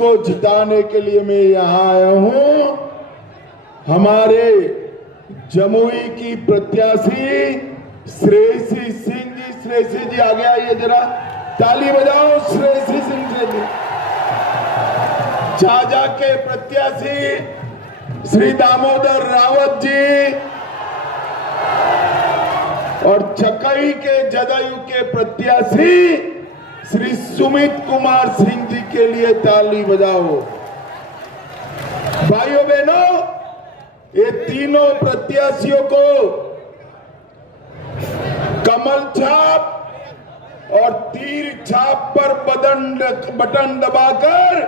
उनको जिताने के लिए मैं यहाँ आया हूँ। हमारे जमुई की प्रत्याशी श्रेयसी सिंह जी, श्रेयसी जी आगे आइए जरा, ताली बजाओ श्रेयसी सिंह जी। झाझा के प्रत्याशी श्री दामोदर रावत जी और चकई के जदयू के प्रत्याशी श्री सुमित कुमार सिंह जी के लिए ताली बजाओ। भाइयों बहनों, ये तीनों प्रत्याशियों को कमल छाप और तीर छाप पर बटन दबाकर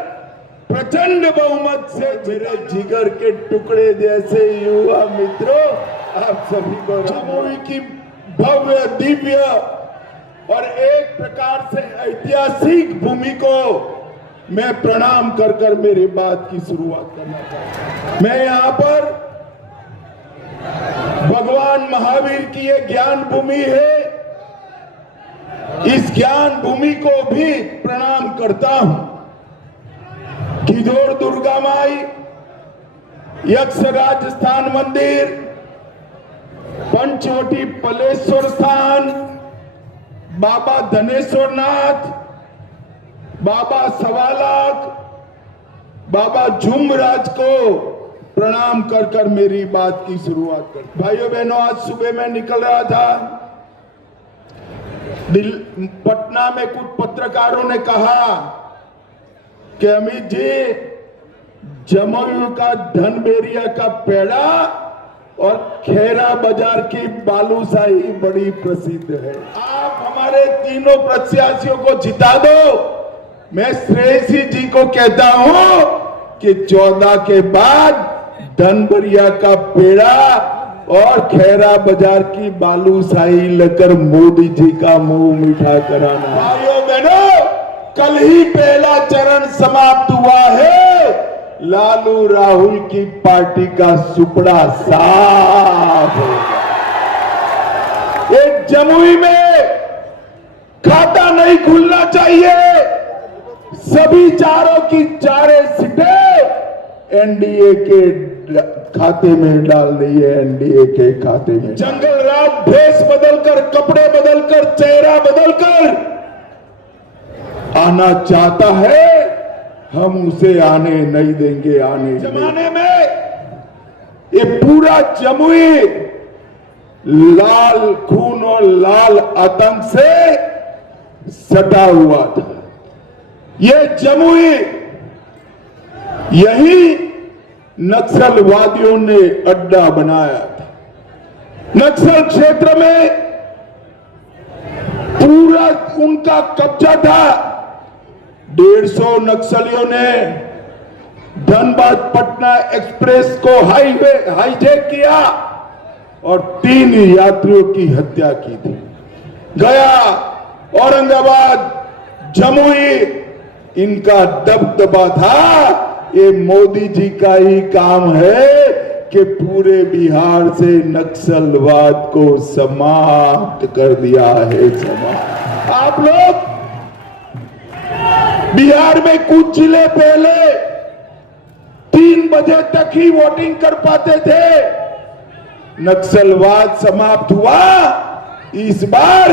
प्रचंड बहुमत से, मेरे जिगर के टुकड़े जैसे युवा मित्रों, आप सभी को जमुई की भव्य दिव्य और एक प्रकार से ऐतिहासिक भूमि को मैं प्रणाम कर कर मेरी बात की शुरुआत करना चाहता हूं। मैं यहाँ पर भगवान महावीर की ये ज्ञान भूमि है, इस ज्ञान भूमि को भी प्रणाम करता हूं। किदोर दुर्गा माई, यक्षराज स्थान मंदिर, पंचवटी पलेश्वर स्थान, बाबा धनेश्वर नाथ, बाबा सवालाख, बाबा झुमराज को प्रणाम कर कर मेरी बात की शुरुआत कर। भाइयों बहनों, आज सुबह मैं निकल रहा था, पटना में कुछ पत्रकारों ने कहा कि अमित जी, जमुई का धनबेरिया का पेड़ा और खेरा बाजार की बालूशाही बड़ी प्रसिद्ध है। आप हमारे तीनों प्रत्याशियों को जिता दो। मैं श्रेयसी जी को कहता हूं कि 14 के बाद धनबेरिया का पेड़ा और खेरा बाजार की बालूशाही लेकर मोदी जी का मुंह मीठा कराना। भाइयों बहनों, कल ही पहला चरण समाप्त हुआ है। लालू राहुल की पार्टी का सुपड़ा साफ हो गया। एक जमुई में खाता नहीं खुलना चाहिए। सभी चारों की चारे सीटें एनडीए के खाते में डाल दी है, एनडीए के खाते में। जंगल राज भेष बदलकर, कपड़े बदलकर, चेहरा बदलकर आना चाहता है, हम उसे आने नहीं देंगे। आने जमाने में ये पूरा जमुई लाल खून और लाल आतंक से सटा हुआ था। ये जमुई यही नक्सलवादियों ने अड्डा बनाया था। नक्सल क्षेत्र में पूरा उनका कब्जा था। 150 नक्सलियों ने धनबाद पटना एक्सप्रेस को हाईजैक किया और 3 यात्रियों की हत्या की थी। गया, औरंगाबाद, जमुई, इनका दबदबा था। ये मोदी जी का ही काम है कि पूरे बिहार से नक्सलवाद को समाप्त कर दिया है। आप लोग बिहार में कुछ जिले पहले 3 बजे तक ही वोटिंग कर पाते थे। नक्सलवाद समाप्त हुआ, इस बार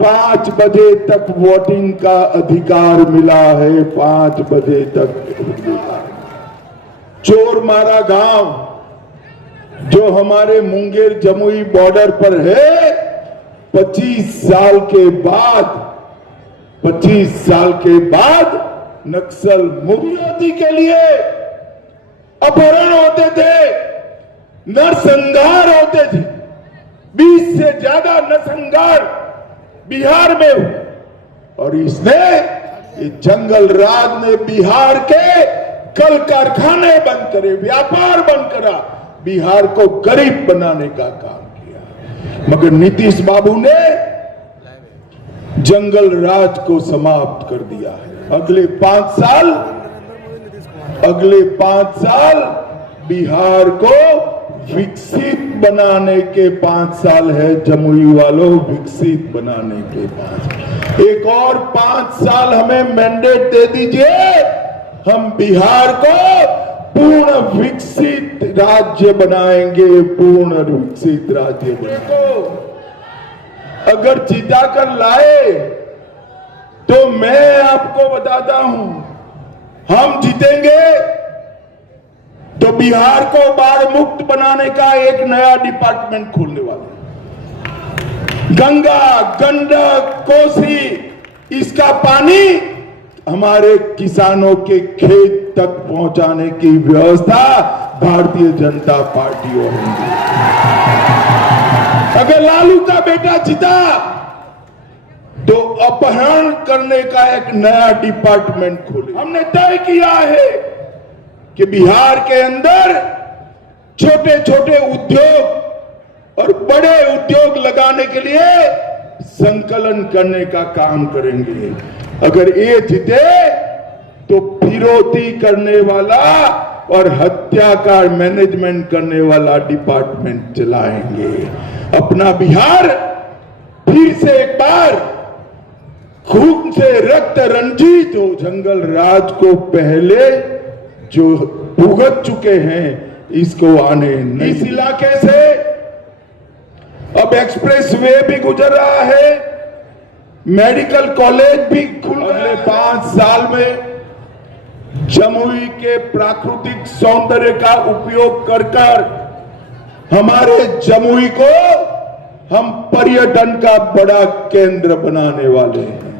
5 बजे तक वोटिंग का अधिकार मिला है। 5 बजे तक। चोर मारा गांव जो हमारे मुंगेर जमुई बॉर्डर पर है, 25 साल के बाद नक्सल मुक्ति के लिए अपहरण होते थे, नरसंहार होते थे। 20 से ज्यादा नरसंहार बिहार में हुए और इसने, ये जंगल राज ने बिहार के कल कारखाने बंद करे, व्यापार बंद करा, बिहार को गरीब बनाने का काम किया। मगर नीतीश बाबू ने जंगल राज को समाप्त कर दिया है। अगले 5 साल बिहार को विकसित बनाने के 5 साल है। जमुई वालों, विकसित बनाने के 5। एक और 5 साल हमें मैंडेट दे दीजिए, हम बिहार को पूर्ण विकसित राज्य बनाएंगे, पूर्ण विकसित राज्य बनाएंगे। अगर जिता कर लाए तो मैं आपको बताता हूं, हम जीतेंगे तो बिहार को बाढ़ मुक्त बनाने का एक नया डिपार्टमेंट खोलने वाले, गंगा, गंडक, कोसी, इसका पानी हमारे किसानों के खेत तक पहुंचाने की व्यवस्था भारतीय जनता पार्टी और अगर लालू का बेटा जीता तो अपहरण करने का एक नया डिपार्टमेंट खोले। हमने तय किया है कि बिहार के अंदर छोटे छोटे उद्योग और बड़े उद्योग लगाने के लिए संकलन करने का काम करेंगे। अगर ये जीते तो फिरौती करने वाला और हत्या का मैनेजमेंट करने वाला डिपार्टमेंट चलाएंगे। अपना बिहार फिर से एक बार खून से रक्त रंजित हो। जंगल राज को पहले जो भुगत चुके हैं इसको आने नहीं। इस इलाके से अब एक्सप्रेस वे भी गुजर रहा है, मेडिकल कॉलेज भी खुल अगले 5 साल में जमुई के प्राकृतिक सौंदर्य का उपयोग कर हमारे जमुई को हम पर्यटन का बड़ा केंद्र बनाने वाले हैं,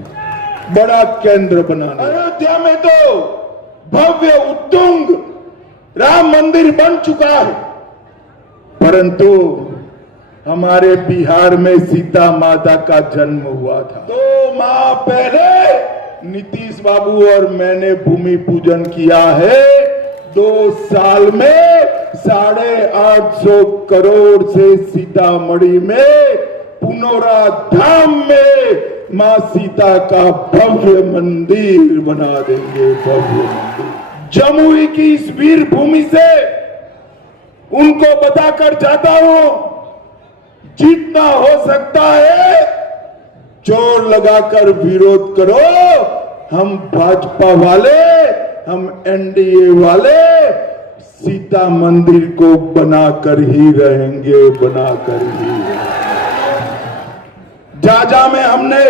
बड़ा केंद्र बनाने। अयोध्या में तो भव्य उत्तुंग राम मंदिर बन चुका है, परंतु हमारे बिहार में सीता माता का जन्म हुआ था। 2 माह पहले नीतीश बाबू और मैंने भूमि पूजन किया है। 2 साल में 850 करोड़ से सीतामढ़ी में पुनौरा धाम में मां सीता का भव्य मंदिर बना देंगे, भव्य मंदिर। जमुई की इस वीर भूमि से उनको बताकर जाता हूं, जितना हो सकता है जोर लगाकर विरोध करो। हम भाजपा वाले, हम एनडीए वाले सीता मंदिर को बनाकर ही रहेंगे, बनाकर ही। जाजा में हमने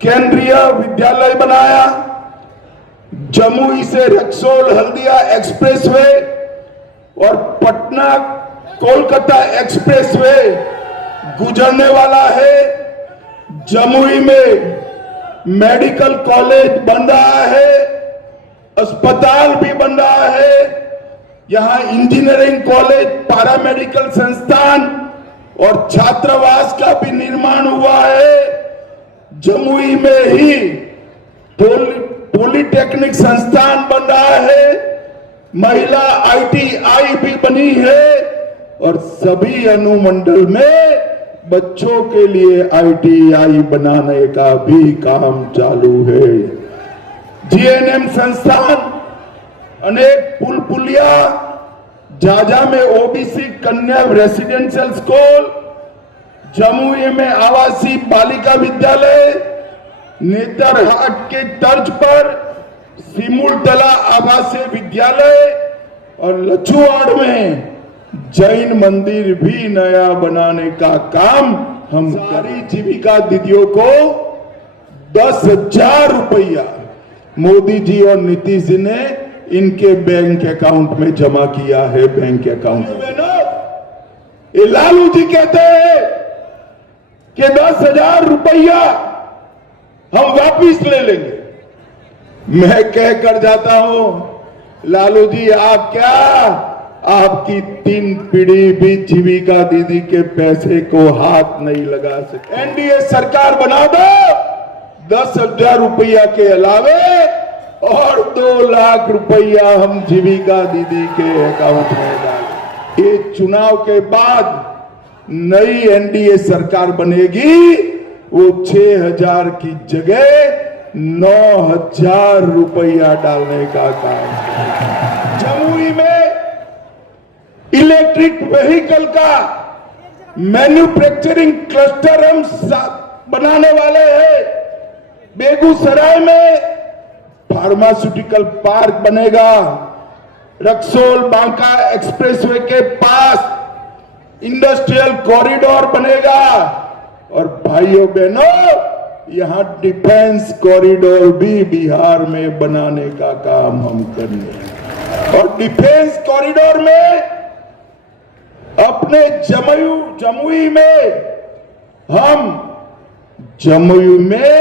केंद्रीय विद्यालय बनाया, जमुई से रक्सौल हल्दिया एक्सप्रेसवे और पटना कोलकाता एक्सप्रेसवे गुजरने वाला है। जमुई में मेडिकल कॉलेज बन रहा है, अस्पताल भी बन रहा है, यहां इंजीनियरिंग कॉलेज, पैरामेडिकल संस्थान और छात्रावास का भी निर्माण हुआ है। जमुई में ही पॉलिटेक्निक संस्थान बन रहा है, महिला ITI भी बनी है और सभी अनुमंडल में बच्चों के लिए ITI बनाने का भी काम चालू है। GNM संस्थान, अनेक पुल पुलिया, जाजा में OBC कन्या रेसिडेंशियल स्कूल, जमुई में आवासीय बालिका विद्यालय, नेतरहाट के तर्ज पर सिमुलतला आवासीय विद्यालय और लछुआड़ में जैन मंदिर भी नया बनाने का काम हम सारी जीविका दीदियों को 10,000 रुपया मोदी जी और नीतीश जी ने इनके बैंक अकाउंट में जमा किया है, बैंक अकाउंट में। ये लालू जी कहते हैं कि 10,000 रुपया हम वापिस ले लेंगे। मैं कह कर जाता हूं, लालू जी आप क्या, आपकी 3 पीढ़ी भी जीविका दीदी के पैसे को हाथ नहीं लगा सकते। एनडीए सरकार बना दो, 10,000 रुपया के अलावे और 2 लाख रुपया हम जीविका दीदी के अकाउंट में डालें। ये चुनाव के बाद नई एनडीए सरकार बनेगी, वो 6,000 की जगह 9,000 रुपया डालने का काम। जमुई में इलेक्ट्रिक व्हीकल का मैन्युफैक्चरिंग क्लस्टर हम बनाने वाले हैं। बेगूसराय में फार्मास्यूटिकल पार्क बनेगा, रक्सौल बांका एक्सप्रेसवे के पास इंडस्ट्रियल कॉरिडोर बनेगा और भाइयों बहनों यहां डिफेंस कॉरिडोर भी बिहार में बनाने का काम हम करने और डिफेंस कॉरिडोर में अपने जमुई में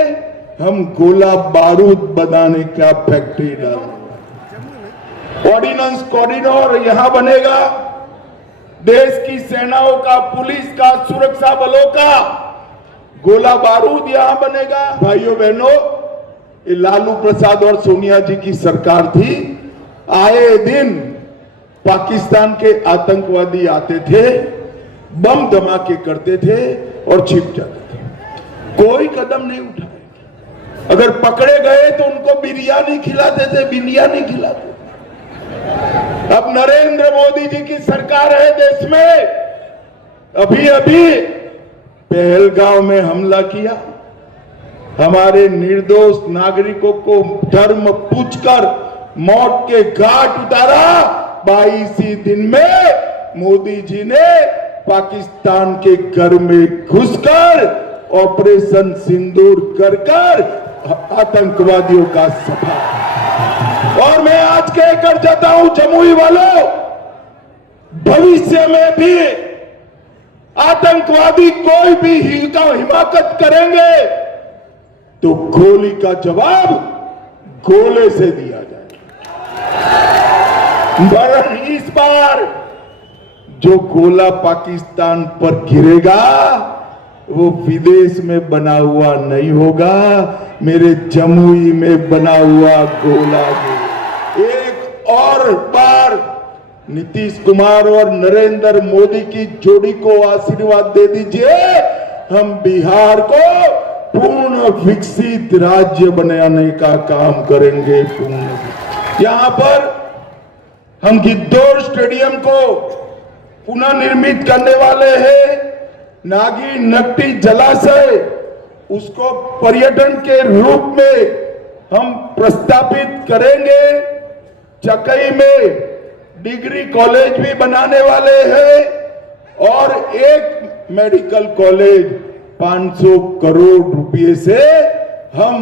हम गोला बारूद बनाने का फैक्ट्री डालेंगे। ऑर्डिनेंस कॉरिडोर यहां बनेगा, देश की सेनाओं का, पुलिस का, सुरक्षा बलों का गोला बारूद यहां बनेगा। भाइयों बहनों, ये लालू प्रसाद और सोनिया जी की सरकार थी, आए दिन पाकिस्तान के आतंकवादी आते थे, बम धमाके करते थे और छिप जाते थे, कोई कदम नहीं उठाए। अगर पकड़े गए तो उनको बिरयानी खिलाते थे, बिरयानी खिलाते थे। अब नरेंद्र मोदी जी की सरकार है देश में, अभी पहलगांव में हमला किया, हमारे निर्दोष नागरिकों को धर्म पूछकर मौत के घाट उतारा। 22 ही दिन में मोदी जी ने पाकिस्तान के घर में घुसकर ऑपरेशन सिंदूर कर आतंकवादियों का सफा। और मैं आज कहकर जाता हूं जमुई वालों, भविष्य में भी आतंकवादी कोई भी हिमाकत करेंगे तो गोली का जवाब गोले से दिया जाएगा। वरन इस बार जो गोला पाकिस्तान पर गिरेगा वो विदेश में बना हुआ नहीं होगा, मेरे जमुई में बना हुआ गोला। एक और बार नीतीश कुमार और नरेंद्र मोदी की जोड़ी को आशीर्वाद दे दीजिए, हम बिहार को पूर्ण विकसित राज्य बनाने का काम करेंगे। यहां पर हम गिद्धौर स्टेडियम को पुनः निर्मित करने वाले हैं। नागी नकटी जलाशय, उसको पर्यटन के रूप में हम प्रस्तावित करेंगे। चकई में डिग्री कॉलेज भी बनाने वाले हैं और एक मेडिकल कॉलेज 500 करोड़ रुपए से हम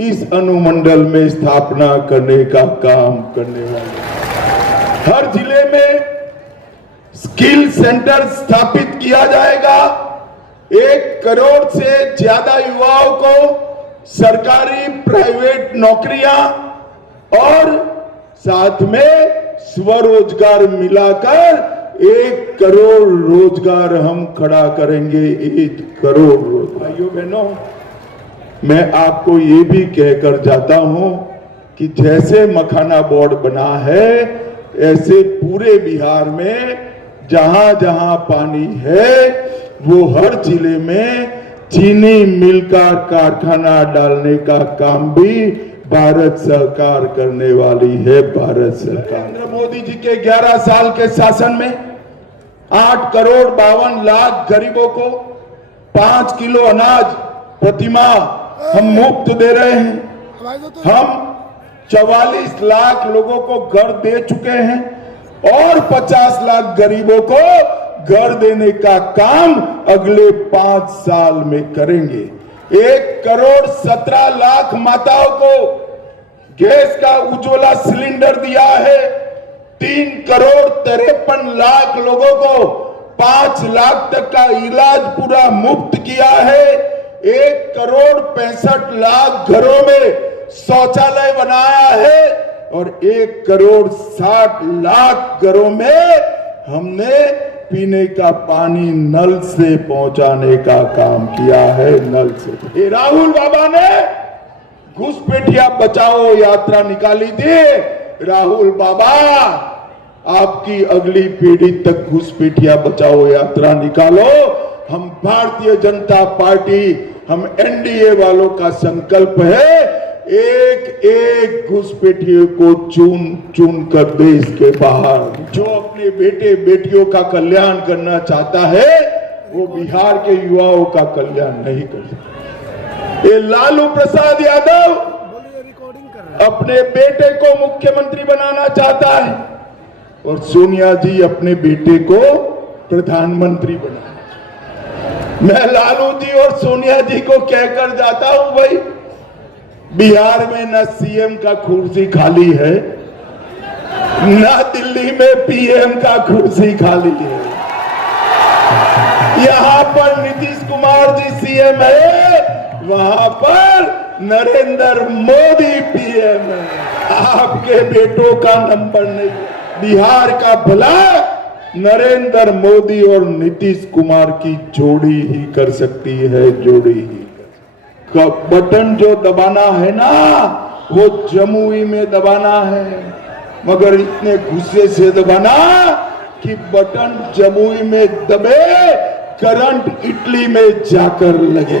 इस अनुमंडल में स्थापना करने का काम करने वाले हैं। हर जिले में स्किल सेंटर स्थापित किया जाएगा। 1 करोड़ से ज्यादा युवाओं को सरकारी प्राइवेट नौकरियां और साथ में स्वरोजगार मिलाकर 1 करोड़ रोजगार हम खड़ा करेंगे। 1 करोड़ रोजगार। भाइयों बहनों, मैं आपको ये भी कहकर जाता हूं कि जैसे मखाना बोर्ड बना है ऐसे पूरे बिहार में जहां जहां पानी है वो हर जिले में चीनी मिल का कारखाना डालने का काम भी भारत सरकार करने वाली है। भारत सरकार नरेंद्र मोदी जी के 11 साल के शासन में 8 करोड़ 52 लाख गरीबों को 5 किलो अनाज प्रतिमाह हम मुफ्त दे रहे हैं। हम 44 लाख लोगों को घर दे चुके हैं और 50 लाख गरीबों को घर देने का काम अगले 5 साल में करेंगे। 1 करोड़ 17 लाख माताओं को गैस का उज्ज्वला सिलेंडर दिया है। 3 करोड़ 53 लाख लोगों को 5 लाख तक का इलाज पूरा मुफ्त किया है। 1 करोड़ 65 लाख घरों में शौचालय बनाया है और 1 करोड़ 60 लाख घरों में हमने पीने का पानी नल से पहुंचाने का काम किया है। नल से ये राहुल बाबा ने घुसपैठिया बचाओ यात्रा निकाली थी। राहुल बाबा, आपकी अगली पीढ़ी तक घुसपैठिया बचाओ यात्रा निकालो। हम भारतीय जनता पार्टी, हम एनडीए वालों का संकल्प है एक एक घुसपैठियों को चुन चुन कर देश के बाहर, जो अपने बेटे बेटियों का कल्याण करना चाहता है वो बिहार के युवाओं का कल्याण नहीं कर सकता। ये लालू प्रसाद यादव अपने बेटे को मुख्यमंत्री बनाना चाहता है और सोनिया जी अपने बेटे को प्रधानमंत्री बनाना। मैं लालू जी और सोनिया जी को कहकर जाता हूं, भाई बिहार में न सीएम का कुर्सी खाली है, ना दिल्ली में पीएम का कुर्सी खाली है। यहां पर नीतीश कुमार जी सीएम है, वहां पर नरेंद्र मोदी पीएम है। आपके बेटों का नंबर नहीं। बिहार का भला नरेंद्र मोदी और नीतीश कुमार की जोड़ी ही कर सकती है, जोड़ी ही। बटन जो दबाना है ना, वो जमुई में दबाना है, मगर इतने गुस्से से दबाना कि बटन जमुई में दबे, करंट इटली में जाकर लगे।